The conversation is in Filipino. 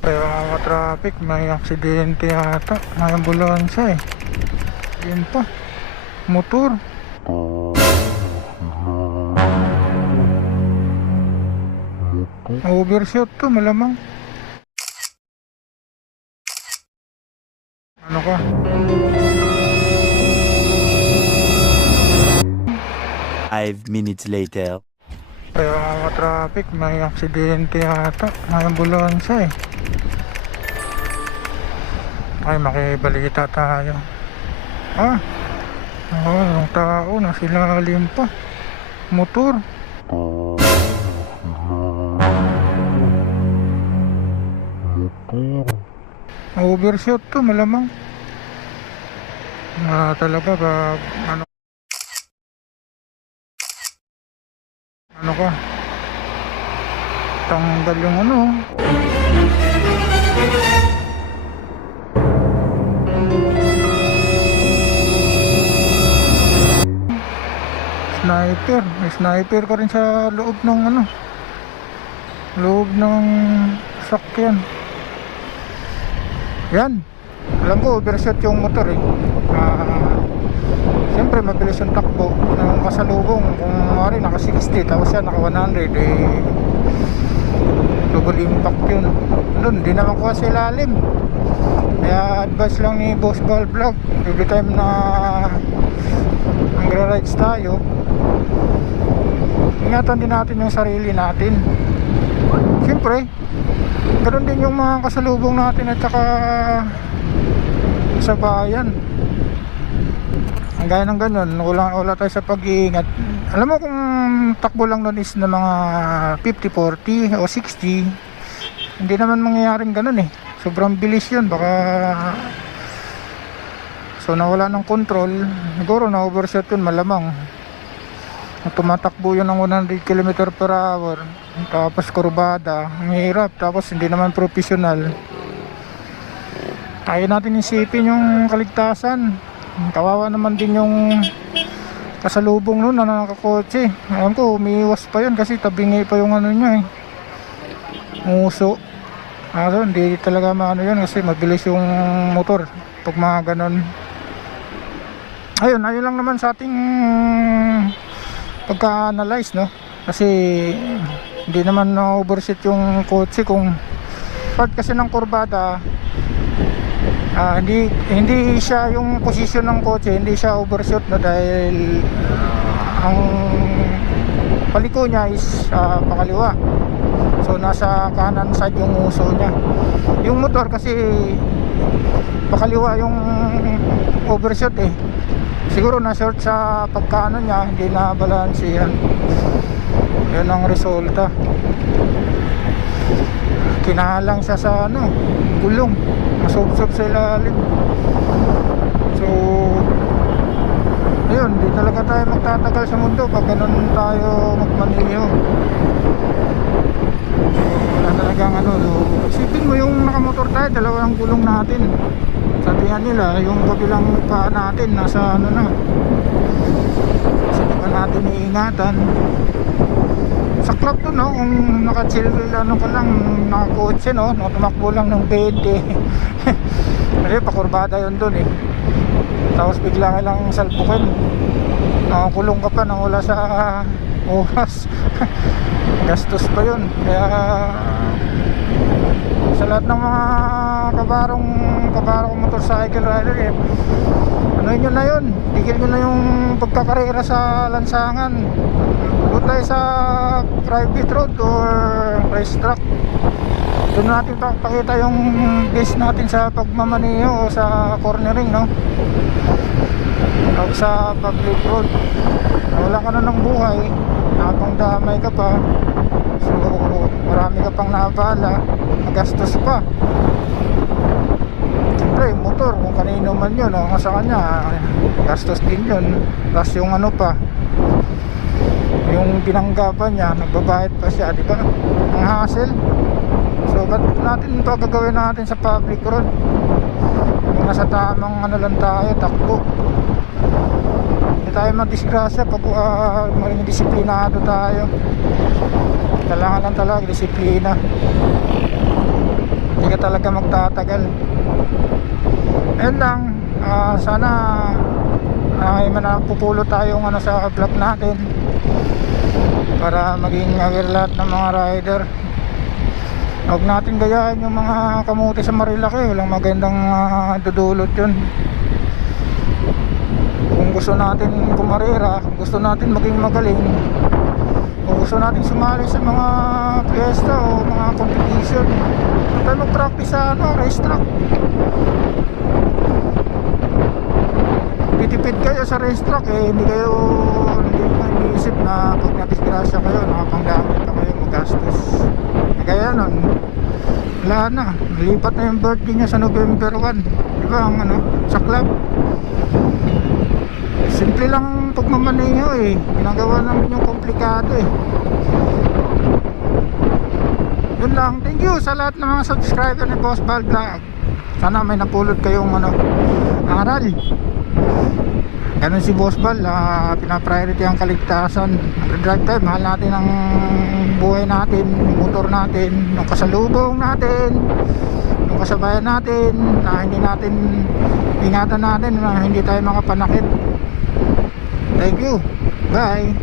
Kaya mga traffic, may aksidente yata. May ambulansya eh. Yun pa. Motor. Overshoot to, malamang. Ano ka? Five minutes later. Kaya mga traffic, may aksidente yata. May ambulansya eh. Ay, makibalita tayo. Ah, oo, yung tao na silalim pa. Motor. Overshoot to, malamang. Ah, talaga ba, ano, ano ka? Tanggal yung ano. Sniper. May sniper ka rin sa loob ng ano. Loob ng sakyan. Yan. Alam ko, overshot yung motor eh. Ah, Siyempre, mabilis yung takbo ng kasalubong. Kung mari naka 60, tapos yan naka 100, eh, double impact yun. Doon, di naman kuha sa ilalim. Kaya advice lang ni Boss Ball Vlog, every time na nagra-rides tayo, ingatan din natin yung sarili natin. Siyempre, ganoon din yung mga kasalubong natin at saka sa bayan ang gaya ng ganun wala, wala tayo sa pag-iingat. Alam mo kung takbo lang nun is na mga 50-40 o 60 hindi naman mangyayaring ganun eh. Sobrang bilis yun baka so nawala ng control siguro na overshot yun malamang. Tumatakbo yun ng 100 km per hour tapos kurbada ang hirap tapos hindi naman professional. Kaya natin isipin yung kaligtasan kawawa naman din yung kasalubong nun na nakakotse. Alam ko umiiwas pa yun kasi tabingi pa yung ano niya eh. Muso also hindi talaga maano yun kasi mabilis yung motor pag mga ganon ayun ayun lang naman sa ating pagka-analyze no? Kasi hindi naman na overshoot yung kotse kung part kasi ng kurbada ah, hindi hindi siya yung posisyon ng kotse hindi siya overshoot no dahil ah, ang paliko niya is ah, pakaliwa. So nasa kanan side yung uso niya. Yung motor kasi pakaliwa yung overshoot eh. Siguro na short sa pagkaano niya hindi na balance yan yun ang resulta. Kinahalang siya sa ano gulong masubsob sa ilalim. So ayun di talaga tayo magtatagal sa mundo pag ganun tayo magmaneho wala talagang ano no. isipin mo yung nakamotor tayo dalawang gulong natin. Sabihan nila yung kabilang paa natin nasa ano na. Kasi natin iingatan sa club to no? Kung naka-chill ano ka lang nakakotse no? No tumakbo lang ng 20 kasi pakurbada yun dun eh. Tapos bigla ka lang salpukin. Nakakulong ka pa nang wala sa oras. Gastos pa yun. Kaya sa lahat ng mga kabarong kabarong motorcycle rider eh ano nyo na yun? Tigil nyo na yung pagkakarera sa lansangan. Doon sa private road or racetrack doon natin pakita yung base natin sa pagmamaneho o sa cornering no? Sa public road. Wala ka na ng buhay. Habang damay ka pa. So marami ka pang naabala magastos pa. Siyempre motor kung kanino man yun o sa kanya gastos din yun. Plus yung ano pa yung pinanggapan niya nagbabayad pa siya di ba? Ang hassle. So ba't natin ito gagawin natin sa public road? Kung nasa tamang ano lang tayo takbo. Hindi tayo madisgrasya pag uh, maging disiplinado tayo. Kailangan lang talaga disiplina. Hindi ka talaga magtatagal. Ayun lang. Ah, sana ay manapupulot tayong ano sa vlog natin para maging aware lahat ng mga rider. Huwag natin gayahin yung mga kamuti sa Marilaki. Walang magandang ah, dudulot yun. Kung gusto natin kumarera kung gusto natin maging magaling kung gusto natin sumali sa mga fiesta o mga competition tayo mag-practice sa ano, racetrack pitipid kayo sa racetrack eh hindi kayo na pag nadisgrasya kayo nakapanggamit pa kayo magastos. Eh, kaya nun wala na. Nalipat na yung birthday niya sa November 1 di ba ang ano sa club? Simple lang pagmamaneho eh. Ginagawa namin yung komplikado eh. Yun lang. Thank you sa lahat ng mga subscriber ni Boss Bal sana may napulot kayong ano aral ganun si Boss Bal uh, pinapriority ang kaligtasan. Drive time mahal natin ang buhay natin motor natin yung kasalubong natin yung kasabayan natin na hindi natin ingatan natin na hindi tayo makapanakit. Thank you. Bye